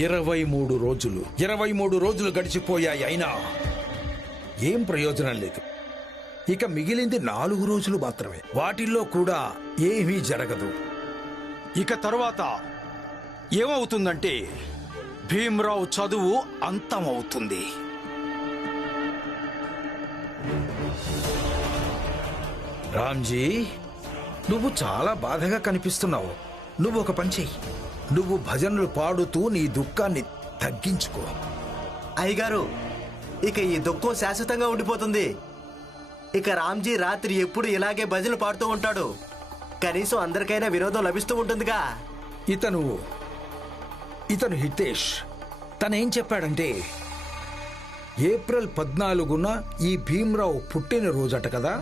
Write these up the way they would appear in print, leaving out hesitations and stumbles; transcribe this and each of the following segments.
23 రోజులు 23 రోజులు గడిచిపోయాయి. అయినా ఏం ప్రయోజనం లేదు. ఇక మిగిలింది 4 రోజులు మాత్రమే. వాటిల్లో కూడా ఏమీ జరగదు. ఇక తరువాత ఏమవుతుందంటే భీమ్రావు చదువు అంతమవుతుంది. రామ్జీ, నువ్వు చాలా బాధగా కనిపిస్తున్నావు. నువ్వు ఒక పని చెయ్యి. నువ్వు భజనలు పాడుతూ నీ దుఃఖాన్ని తగ్గించుకో. అయ్యగారు, ఇక ఈ దుఃఖం శాశ్వతంగా ఉండిపోతుంది. ఇక రామ్జీ రాత్రి ఎప్పుడు ఇలాగే భజనలు పాడుతూ ఉంటాడు. కనీసం అందరికైనా వినోదం లభిస్తూ ఉంటుందిగా. ఇతను హితేష్. తనేం చెప్పాడంటే ఏప్రిల్ 14న ఈ భీమ్రావు పుట్టినరోజట కదా.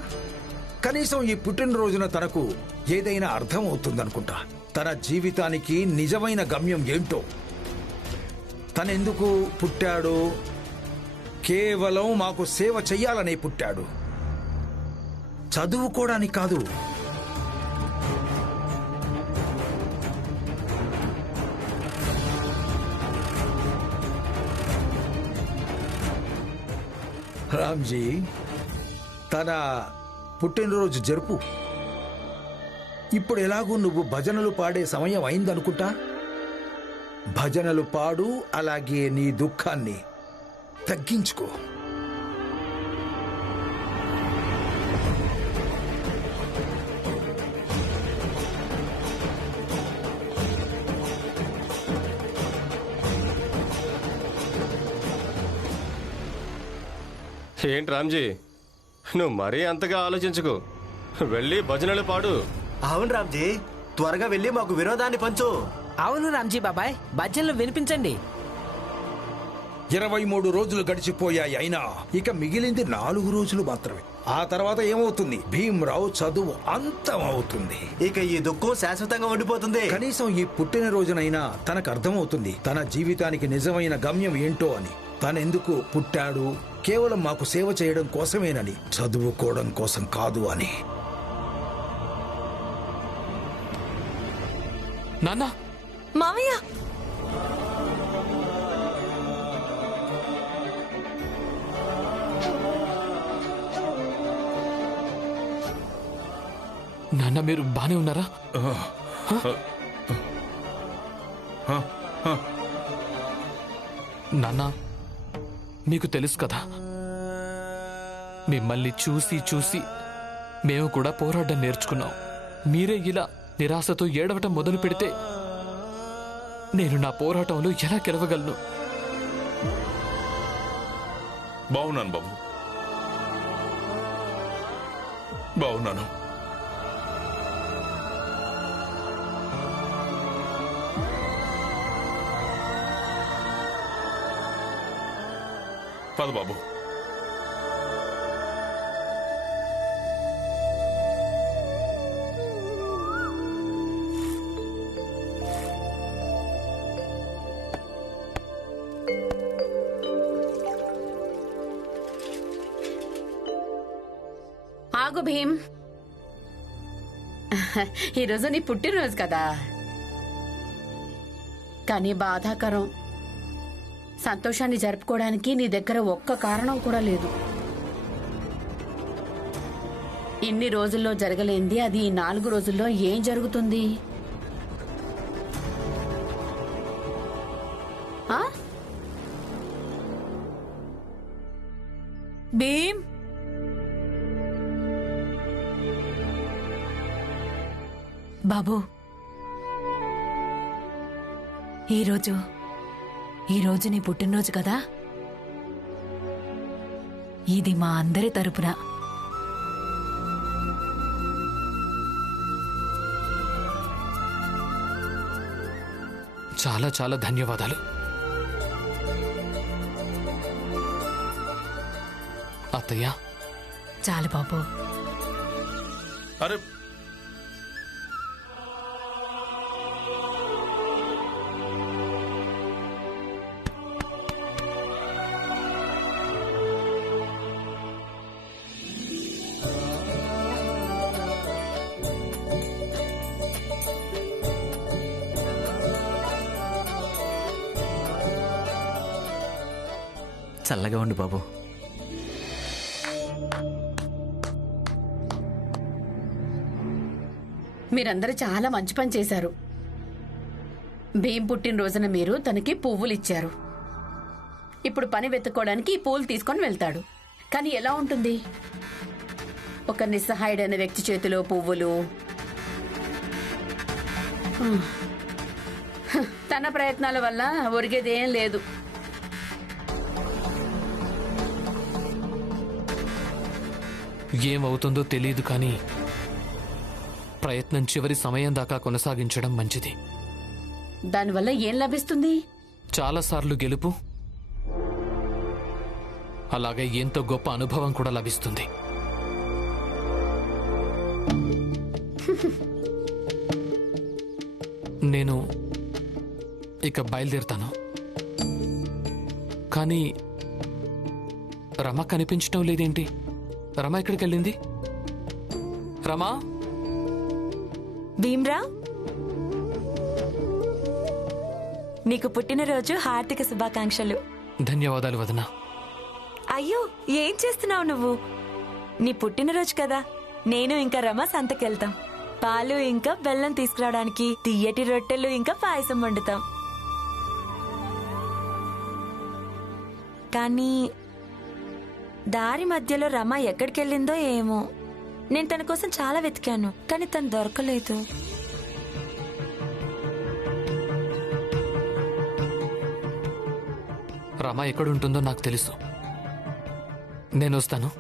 కనీసం ఈ పుట్టినరోజున తనకు ఏదైనా అర్థం అవుతుందనుకుంటా. తన జీవితానికి నిజమైన గమ్యం ఏంటో, తనెందుకు పుట్టాడు, కేవలం మాకు సేవ చెయ్యాలనే పుట్టాడు, చదువుకోవడానికి కాదు. రామ్జీ, తన పుట్టినరోజు జరుపు. ఇప్పుడు ఎలాగూ నువ్వు భజనలు పాడే సమయం అయిందనుకుంటా. భజనలు పాడు, అలాగే నీ దుఃఖాన్ని తగ్గించుకో. ఏంటి రామ్జీ, నువ్వు మరీ అంతగా ఆలోచించుకో. వెళ్ళి భజనలు పాడు. అవును రామ్జీ, త్వరగా వెళ్ళి మాకు వినోదాన్ని పంచు. అవును రామ్జీ బాబాయ్, భజనలు వినిపించండి. 23 రోజులు గడిచిపోయాయి. అయినా ఇక మిగిలింది 4 రోజులు మాత్రమే. ఆ తర్వాత ఏమవుతుంది? భీమ్రావు చదువు అంతమవుతుంది. ఇక ఈ దుఃఖం శాశ్వతంగా ఉండిపోతుంది. కనీసం ఈ పుట్టినరోజునైనా తనకు అర్థమవుతుంది తన జీవితానికి నిజమైన గమ్యం ఏంటో అని. తనెందుకు పుట్టాడు, కేవలం మాకు సేవ చేయడం కోసమేనని, చదువుకోవడం కోసం కాదు అని. నాన్నా, మావయ్య, నాన్న మీరు బానే ఉన్నారా? నాన్న, మీకు తెలుసు కదా, మిమ్మల్ని చూసి చూసి మేము కూడా పోరాటం నేర్చుకున్నాం. మీరే ఇలా నిరాశతో ఏడవటం మొదలు పెడితే నేను నా పోరాటంలో ఎలా గెలవగలను? బావున్నాను బాబు, బావున్నాను. పద బాబు. ఆగు భీమ్, ఈరోజు నీ పుట్టినరోజు కదా. కానీ బాధాకరం, సంతోషాన్ని జరుపుకోవడానికి నీ దగ్గర ఒక్క కారణం కూడా లేదు. ఇన్ని రోజుల్లో జరగలేంది అది ఈ 4 రోజుల్లో ఏం జరుగుతుంది? భీమ్, బాబు, ఈరోజు నీ పుట్టినరోజు కదా. ఇది మా అందరి తరపున చాలా చాలా ధన్యవాదాలు. అత్తయ్య, చాలు బాబు. అరే చల్లగా ఉండు బాబు. మీరందరూ చాలా మంచి పని చేశారు. భీమ్ పుట్టినరోజున మీరు తనకి పువ్వులు ఇచ్చారు. ఇప్పుడు పని వెతుక్కోవడానికి ఈ పూలు తీసుకొని వెళ్తాడు. కానీ ఎలా ఉంటుంది? ఒక నిస్సహాయుడైన వ్యక్తి చేతిలో పువ్వులు. తన ప్రయత్నాల వల్ల ఒరిగేదేం లేదు. ఏమవుతుందో తెలియదు, కానీ ప్రయత్నం చివరి సమయం దాకా కొనసాగించడం మంచిది. దానివల్ల ఏం లభిస్తుంది? చాలాసార్లు గెలుపు, అలాగే ఎంతో గొప్ప అనుభవం కూడా లభిస్తుంది. నేను ఇక బయలుదేరుతాను. కానీ రమ కనిపించడం లేదేంటి? రమ ఎక్కడికి వెళ్ళింది? రమా, భీమ్రా, నీకు పుట్టినరోజు హార్దిక శుభాకాంక్షలు. ధన్యవాదాలు వదనా. అయ్యో, ఏం చేస్తున్నావు నువ్వు? నీ పుట్టినరోజు కదా. నేను ఇంకా రమ సంతకెళ్తాం. పాలు ఇంకా బెల్లం తీసుకురావడానికి తియ్యటి రొట్టెలు ఇంకా పాయసం వండుతాం. కానీ దారి మధ్యలో రమ ఎక్కడికెళ్ళిందో ఏమో. నేను తన కోసం చాలా వెతికాను, కానీ తను దొరకలేదు. రమ ఎక్కడుంటుందో నాకు తెలుసు. నేను వస్తాను.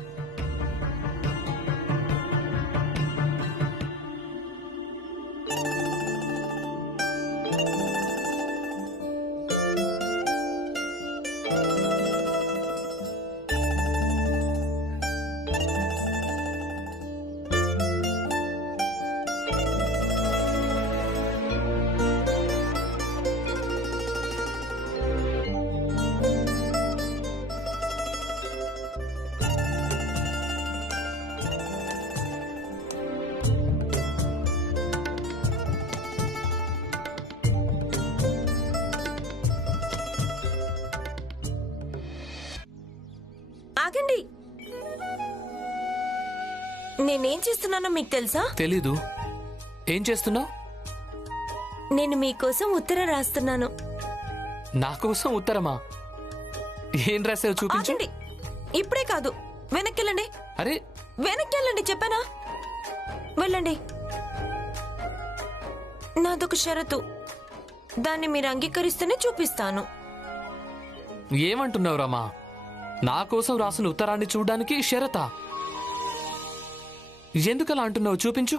ఆగండి, నేనేం చేస్తున్నానో మీకు తెలుసా? తెలీదు. ఏం చేస్తున్నావు? నేను మీకోసం ఉత్తరం రాస్తున్నాను. నా కోసం ఉత్తరమా? ఏం రాసావు? చూపించు. ఆగండి, ఇప్పుడే కాదు, వెనక్కెళ్ళండి. అరే, వెనక్కెళ్ళండి చెప్పానా? వెళ్ళండి. నాదొక షరతు, దాన్ని మీరు అంగీకరిస్తేనే చూపిస్తాను. ఏమంటున్నావు రమా? నా కోసం రాసిన ఉత్తరాన్ని చూడడానికి షరతా? ఎందుకలా అంటున్నావు? చూపించు.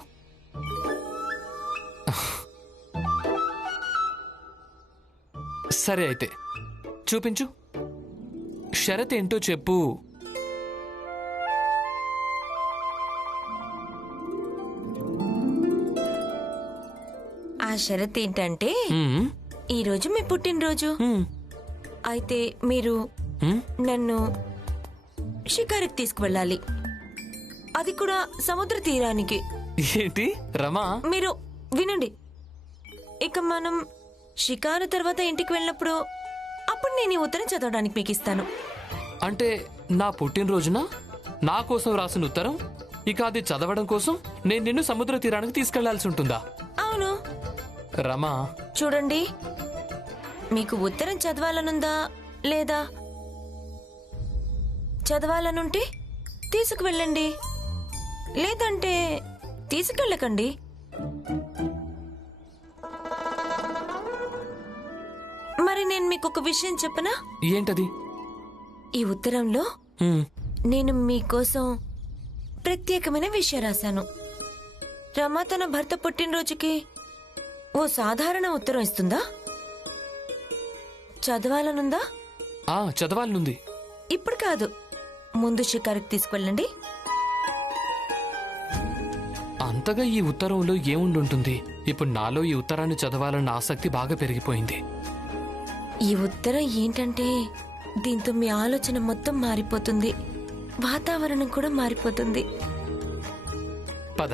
సరే అయితే చూపించు. షరత్ ఏంటో చెప్పు. ఆ షరత్ ఏంటంటే, మ్మ్. ఈరోజు మీ పుట్టినరోజు. మ్మ్. అయితే మీరు మ్మ్. నన్ను షికారుకి తీసుకువెళ్ళాలి, అది కూడా సముద్ర తీరానికి. ఏంటి రమా? మీరు వినండి, ఇక మనం షికారు తర్వాత ఇంటికి వెళ్ళినప్పుడు అప్పుడు నేను ఈ ఉత్తరం చదవడానికి మీకు ఇస్తాను. అంటే నా పుట్టినరోజున నా కోసం రాసిన ఉత్తరం, ఇక అది చదవడం కోసం నేను నిన్ను సముద్ర తీరానికి తీసుకెళ్లాల్సి ఉంటుందా? అవును. రమా, చూడండి, మీకు ఉత్తరం చదవాలనుందా లేదా? చదవాలనుంటే తీసుకువెళ్ళండి, లేదంటే తీసుకెళ్ళకండి. మరి నేను మీకు ఒక విషయం చెప్పనా? ఏంటది? ఈ ఉత్తరంలో మ్మ్. నేను మీకోసం ప్రత్యేకమైన విషయం రాశాను. రమ తన భర్త పుట్టినరోజుకి ఓ సాధారణ ఉత్తరం ఇస్తుందా? చదవాలనుందా? చదవాలనుంది. ఇప్పుడు కాదు, ముందు షికారుకి తీసుకెళ్ళండి. అంతగా ఈ ఉత్తరంలో ఏముండుంటుంది? ఇప్పుడు నాలో ఈ ఉత్తరాన్ని చదవాలన్న ఆసక్తి బాగా పెరిగిపోయింది. ఈ ఉత్తరం ఏంటంటే, దీంతో మీ ఆలోచన మొత్తం మారిపోతుంది, వాతావరణం కూడా మారిపోతుంది. పద.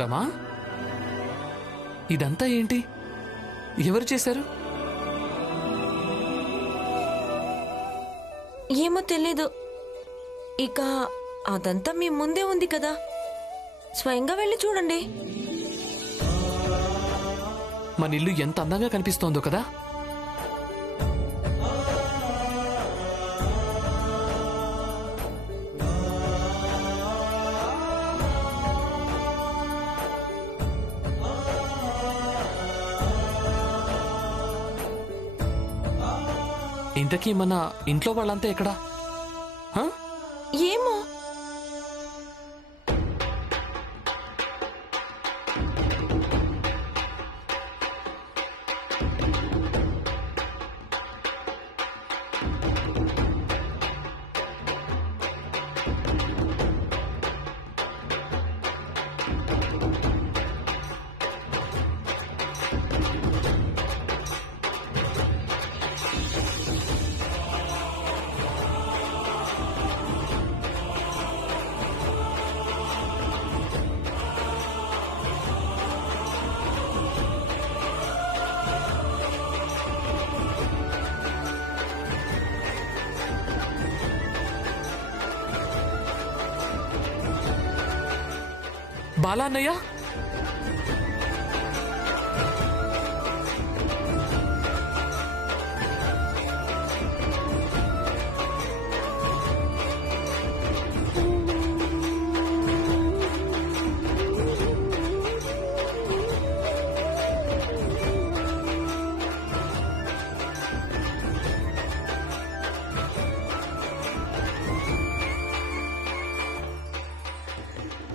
రమా, ఇదంతా ఏంటి? ఎవరు చేశారు? ఏమో తెలీదు. ఇక అదంతా మీ ముందే ఉంది కదా, స్వయంగా వెళ్ళి చూడండి. మన ఇల్లు ఎంత అందంగా కనిపిస్తోందో కదా. ఇంతకీ మన ఇంట్లో వాళ్ళంతా ఎక్కడా? హ? ఏమో. బాలా అన్నయ్య,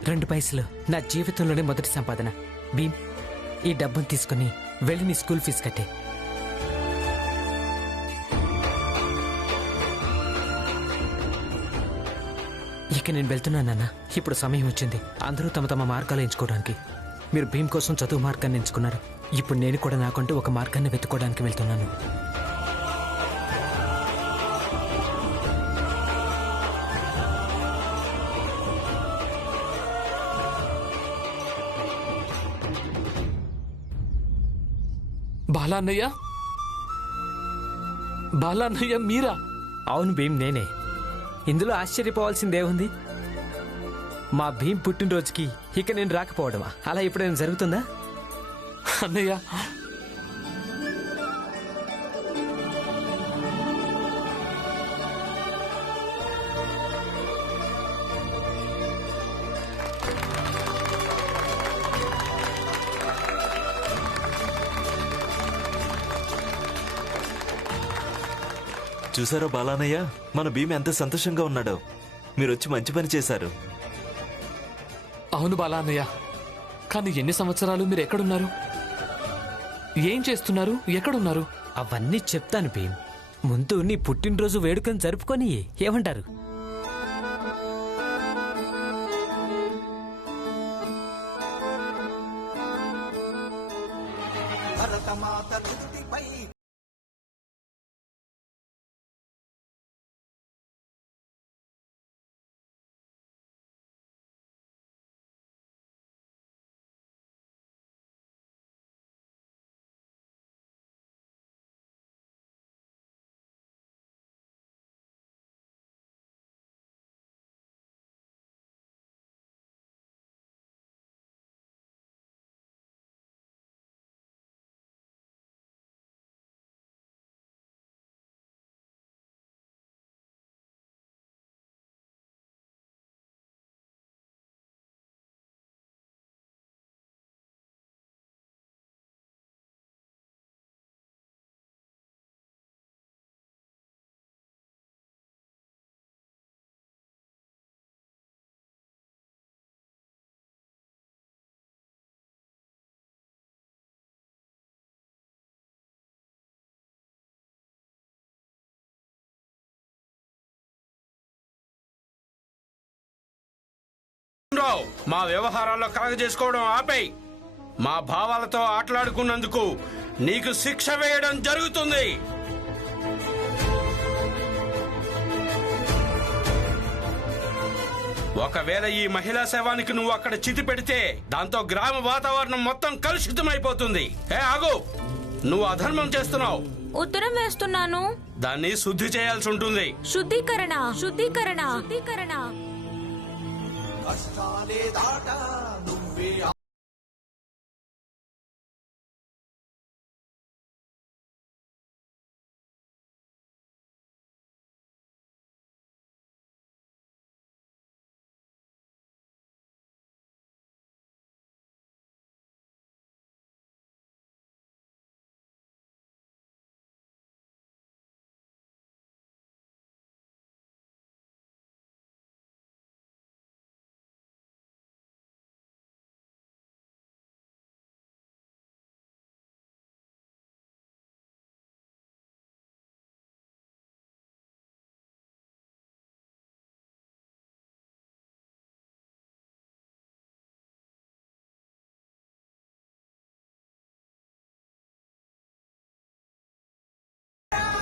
$2 నా జీవితంలోనే మొదటి సంపాదన. భీమ్, ఈ డబ్బును తీసుకుని వెళ్ళి నీ స్కూల్ ఫీజు కట్టే. ఇక నేను వెళ్తున్నానన్నా. ఇప్పుడు సమయం వచ్చింది. అందరూ తమ తమ మార్గాలు ఎంచుకోవడానికి. మీరు భీమ్ కోసం చదువు మార్గాన్ని ఎంచుకున్నారు. ఇప్పుడు నేను కూడా నాకంటూ ఒక మార్గాన్ని వెతుక్కోవడానికి వెళ్తున్నాను. బాలా అన్నయ్య, బాలా అన్నయ్య మీరా? అవును భీమ్, నేనే. ఇందులో ఆశ్చర్యపోవాల్సిందేముంది? మా భీమ్ పుట్టినరోజుకి ఇక నేను రాకపోవడమా? అలా ఎప్పుడైనా జరుగుతుందా? అన్నయ్య, చూసారో బాలానయ్య, మన భీమ్ ఎంత సంతోషంగా ఉన్నాడో. మీరు వచ్చి మంచి పని చేశారు. అవును బాలా అన్నయ్య, కానీ ఎన్ని సంవత్సరాలు మీరు ఎక్కడున్నారు? ఏం చేస్తున్నారు? ఎక్కడున్నారు? అవన్నీ చెప్తాను భీమ్. ముందు నీ పుట్టినరోజు వేడుకని జరుపుకొని ఏమంటారు? మా వ్యవహారాల్లో కలగ చేసుకోవడం ఆపేయ్. మా భావాలతో ఆటలాడుకున్నందుకు నీకు శిక్ష వేయడం జరుగుతుంది. ఒకవేళ ఈ మహిళా శవానికి నువ్వు అక్కడ చితి పెడితే దాంతో గ్రామ వాతావరణం మొత్తం కలుషితమైపోతుంది. ఆగు, నువ్వు అధర్మం చేస్తున్నావు. ఉత్తరం వేస్తున్నాను. దాన్ని శుద్ధి చేయాల్సి ఉంటుంది. శుద్ధీకరణ, శుద్ధీకరణ, శుద్ధీకరణ.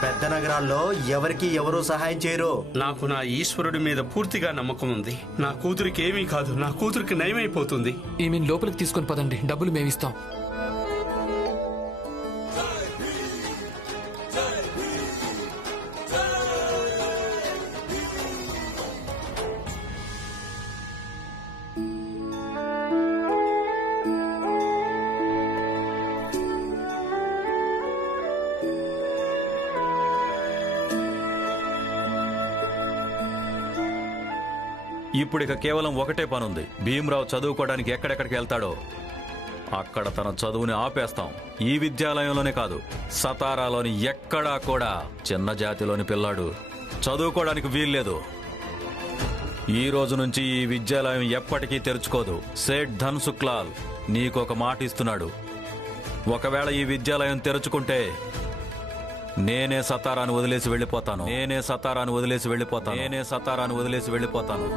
పెద్ద నగరాల్లో ఎవరికి ఎవరూ సహాయం చేయరు. నాకు నా ఈశ్వరుడి మీద పూర్తిగా నమ్మకం ఉంది. నా కూతురికి ఏమీ కాదు, నా కూతురికి నయమైపోతుంది. ఈమెను లోపలికి తీసుకొని పదండి, డబ్బులు మేమిస్తాం. ఇప్పుడిక కేవలం ఒకటే పనుంది. భీమరావు చదువుకోవడానికి ఎక్కడెక్కడికి వెళ్తాడో అక్కడ తన చదువుని ఆపేస్తాం. ఈ విద్యాలయంలోనే కాదు, సతారాలోని ఎక్కడా కూడా చిన్న జాతిలోని పిల్లాడు చదువుకోవడానికి వీల్లేదు. ఈ రోజు నుంచి ఈ విద్యాలయం ఎప్పటికీ తెరుచుకోదు. సేఠ్ ధన్సుఖ్లాల్ నీకొక మాట ఇస్తున్నాడు. ఒకవేళ ఈ విద్యాలయం తెరుచుకుంటే నేనే సతారాను వదిలేసి వెళ్ళిపోతాను. నేనే సతారాను వదిలేసి వెళ్ళిపోతాను. నేనే సతారాను వదిలేసి వెళ్ళిపోతాను.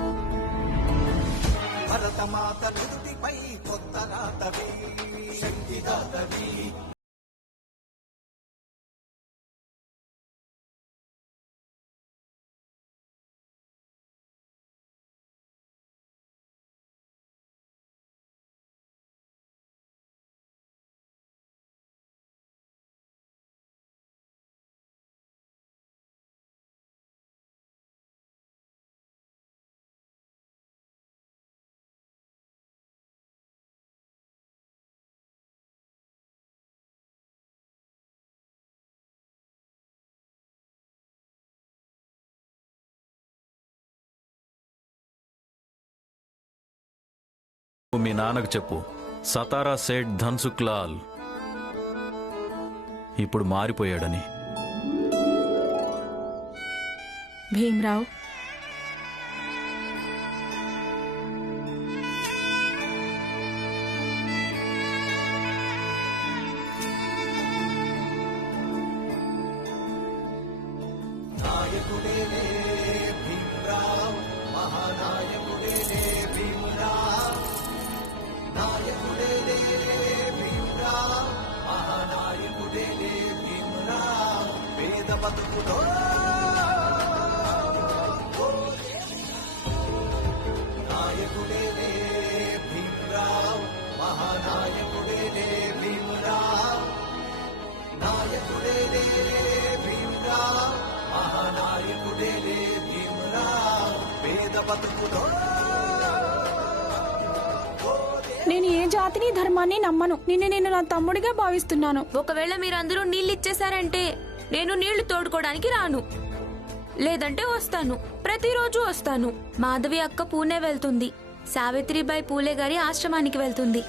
మీ నాన్నకు చెప్పు, సతారా సేఠ్ ధన్సుఖ్లాల్ ఇప్పుడు మారిపోయాడని. భీమరావు, నేను ఏ జాతిని ధర్మాన్ని నమ్మను. నేను నా తమ్ముడిగా భావిస్తున్నాను. ఒకవేళ మీరందరూ నీళ్ళు ఇచ్చేసారంటే నేను నీళ్లు తోడుకోవడానికి రాను, లేదంటే వస్తాను. ప్రతిరోజు వస్తాను. మాధవి అక్క పూణే వెళ్తుంది, సావిత్రిబాయి పూలే గారి ఆశ్రమానికి వెళ్తుంది.